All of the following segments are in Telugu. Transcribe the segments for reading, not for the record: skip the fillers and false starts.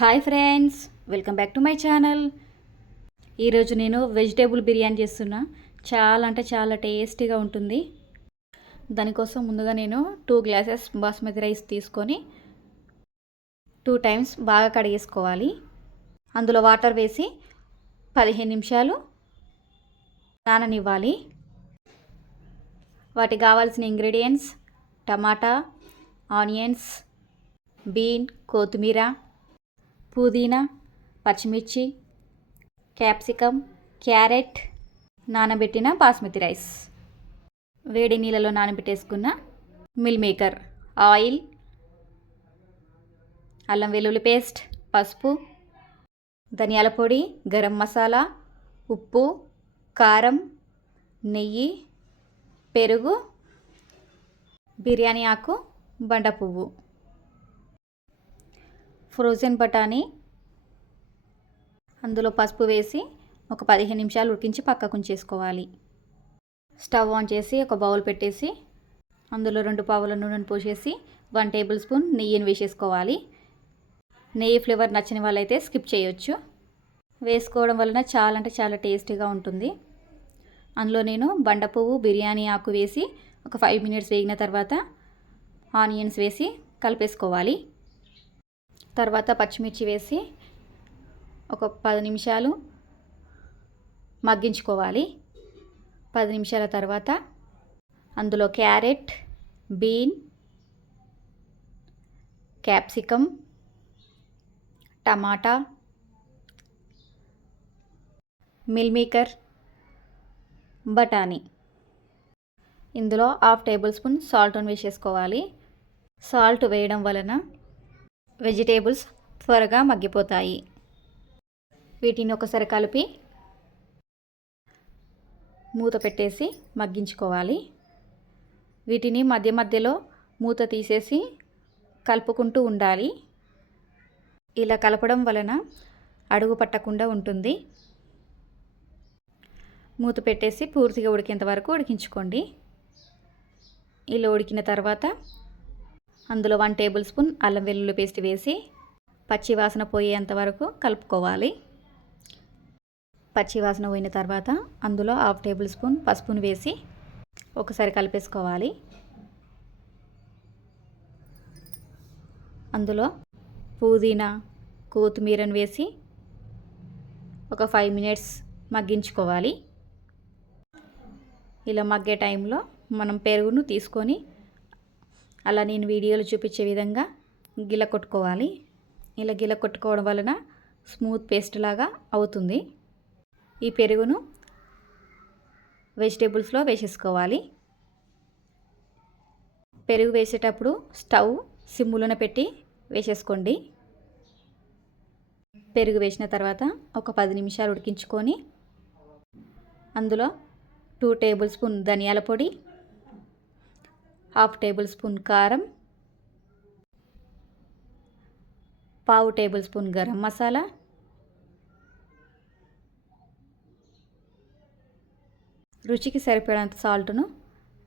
Hi friends, welcome back to my channel. ఈరోజు నేను వెజిటేబుల్ బిర్యానీ చేస్తున్నా. చాలా అంటే చాలా టేస్టీగా ఉంటుంది. దానికోసం ముందుగా నేను 2 గ్లాసెస్ బాస్మతి రైస్ తీసుకొని 2 టైమ్స్ బాగా కడిగేసుకోవాలి. అందులో వాటర్ వేసి 15 నిమిషాలు నాననివ్వాలి. వాటికి కావాల్సిన ఇంగ్రీడియంట్స్: టమాటా, ఆనియన్స్, బీన్, కొత్తిమీర, పుదీనా, పచ్చిమిర్చి, క్యాప్సికమ్, క్యారెట్, నానబెట్టిన బాస్మతి రైస్, వేడి నీళ్ళలో నానబెట్టేసుకున్న మిల్ మేకర్, ఆయిల్, అల్లం వెల్లుల్లి పేస్ట్, పసుపు, ధనియాల పొడి, గరం మసాలా, ఉప్పు, కారం, నెయ్యి, పెరుగు, బిర్యానీ ఆకు, బండ పువ్వు, ఫ్రోజన్ బఠానీ. అందులో పసుపు వేసి ఒక 15 నిమిషాలు ఉడికించి పక్కకు ఉంచేసుకోవాలి. స్టవ్ ఆన్ చేసి ఒక బౌల్ పెట్టేసి అందులో 2 పావుల నూనెను పోసేసి 1 టేబుల్ స్పూన్ నెయ్యిని వేసేసుకోవాలి. నెయ్యి ఫ్లేవర్ నచ్చని వాళ్ళైతే స్కిప్ చేయొచ్చు. వేసుకోవడం వలన చాలా అంటే చాలా టేస్టీగా ఉంటుంది. అందులో నేను బండ పువ్వు, బిర్యానీ ఆకు వేసి ఒక 5 మినిట్స్ వేగిన తర్వాత ఆనియన్స్ వేసి కలిపేసుకోవాలి. తర్వాత పచ్చిమిర్చి వేసి ఒక 10 నిమిషాలు మగ్గించుకోవాలి. 10 నిమిషాల తర్వాత అందులో క్యారెట్, బీన్, క్యాప్సికమ్, టమాటా, మిల్ మేకర్, బఠానీ, ఇందులో 1/2 టేబుల్ స్పూన్ సాల్ట్ని వేసేసుకోవాలి. సాల్ట్ వేయడం వలన వెజిటేబుల్స్ త్వరగా మగ్గిపోతాయి. వీటిని ఒకసారి కలిపి మూత పెట్టేసి మగ్గించుకోవాలి. వీటిని మధ్య మధ్యలో మూత తీసేసి కలుపుకుంటూ ఉండాలి. ఇలా కలపడం వలన అడుగు పట్టకుండా ఉంటుంది. మూత పెట్టేసి పూర్తిగా ఉడికేంత వరకు ఉడికించుకోండి. ఇలా ఉడికిన తర్వాత అందులో 1 టేబుల్ స్పూన్ అల్లం వెల్లుల్లి పేస్ట్ వేసి పచ్చి వాసన పోయేంత వరకు కలుపుకోవాలి. పచ్చి వాసన పోయిన తర్వాత అందులో 1/2 టేబుల్ స్పూన్ పసుపును వేసి ఒకసారి కలిపేసుకోవాలి. అందులో పుదీనా, కొత్తిమీరను వేసి ఒక 5 మినిట్స్ మగ్గించుకోవాలి. ఇలా మగ్గే టైంలో మనం పెరుగును తీసుకొని అలా నేను వీడియోలో చూపించే విధంగా గిల కొట్టుకోవాలి. ఇలా గిల కొట్టుకోవడం వలన స్మూత్ పేస్ట్ లాగా అవుతుంది. ఈ పెరుగును వెజిటేబుల్స్లో వేసేసుకోవాలి. పెరుగు వేసేటప్పుడు స్టవ్ సిమ్ములోనే పెట్టి వేసేసుకోండి. పెరుగు వేసిన తర్వాత ఒక 10 నిమిషాలు ఉడికించుకొని అందులో 2 టేబుల్ స్పూన్ ధనియాల పొడి, 1/2 టేబుల్ స్పూన్ కారం, 1/2 టేబుల్ స్పూన్ గరం మసాలా, రుచికి సరిపడంత సాల్ట్ను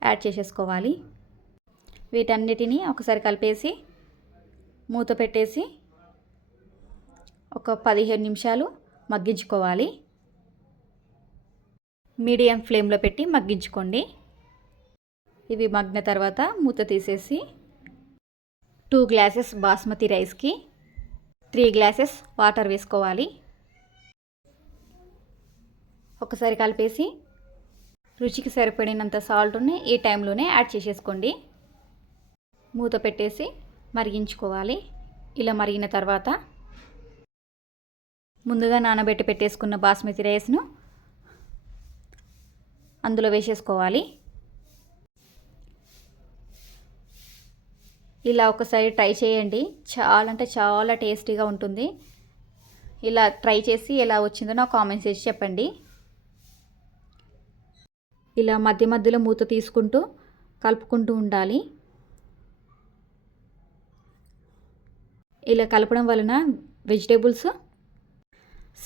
యాడ్ చేసేసుకోవాలి. వీటన్నిటిని ఒకసారి కలిపేసి మూత పెట్టేసి ఒక 15 నిమిషాలు మగ్గించుకోవాలి. మీడియం ఫ్లేమ్లో పెట్టి మగ్గించుకోండి. ఇవి మగ్గిన తర్వాత మూత తీసేసి 2 గ్లాసెస్ బాస్మతి రైస్కి 3 గ్లాసెస్ వాటర్ వేసుకోవాలి. ఒకసారి కలిపేసి రుచికి సరిపడినంత సాల్ట్ని ఈ టైంలోనే యాడ్ చేసేసుకోండి. మూత పెట్టేసి మరిగించుకోవాలి. ఇలా మరిగిన తర్వాత ముందుగా నానబెట్టి పెట్టేసుకున్న బాస్మతి రైస్ను అందులో వేసేసుకోవాలి. ఇలా ఒకసారి ట్రై చేయండి. చాలా అంటే చాలా టేస్టీగా ఉంటుంది. ఇలా ట్రై చేసి ఎలా వచ్చిందో నాకు కామెంట్స్ చేసి చెప్పండి. ఇలా మధ్య మధ్యలో మూత తీసుకుంటూ కలుపుకుంటూ ఉండాలి. ఇలా కలపడం వలన వెజిటేబుల్స్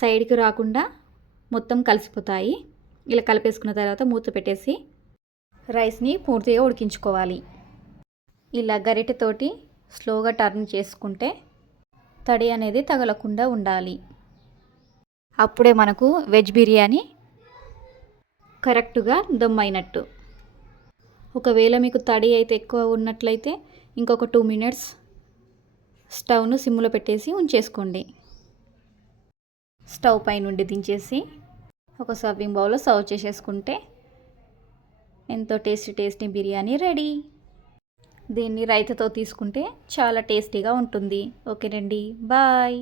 సైడ్కి రాకుండా మొత్తం కలిసిపోతాయి. ఇలా కలిపేసుకున్న తర్వాత మూత పెట్టేసి రైస్ని పూర్తిగా ఉడికించుకోవాలి. ఇలా గరిటెతోటి స్లోగా టర్న్ చేసుకుంటే తడి అనేది తగలకుండా ఉండాలి. అప్పుడే మనకు వెజ్ బిర్యానీ కరెక్ట్గా దమ్ అయినట్టు. ఒకవేళ మీకు తడి అయితే ఎక్కువ ఉన్నట్లయితే ఇంకొక 2 మినిట్స్ స్టవ్ను సిమ్లో పెట్టేసి ఉంచేసుకోండి. స్టవ్ పై నుండి దించేసి ఒక సర్వింగ్ బౌల్లో సర్వ్ చేసేసుకుంటే ఎంతో టేస్టీ బిర్యానీ రెడీ. దీన్ని రైతాతో తీసుకుంటే చాలా టేస్టీగా ఉంటుంది. ఓకేనండి, బాయ్.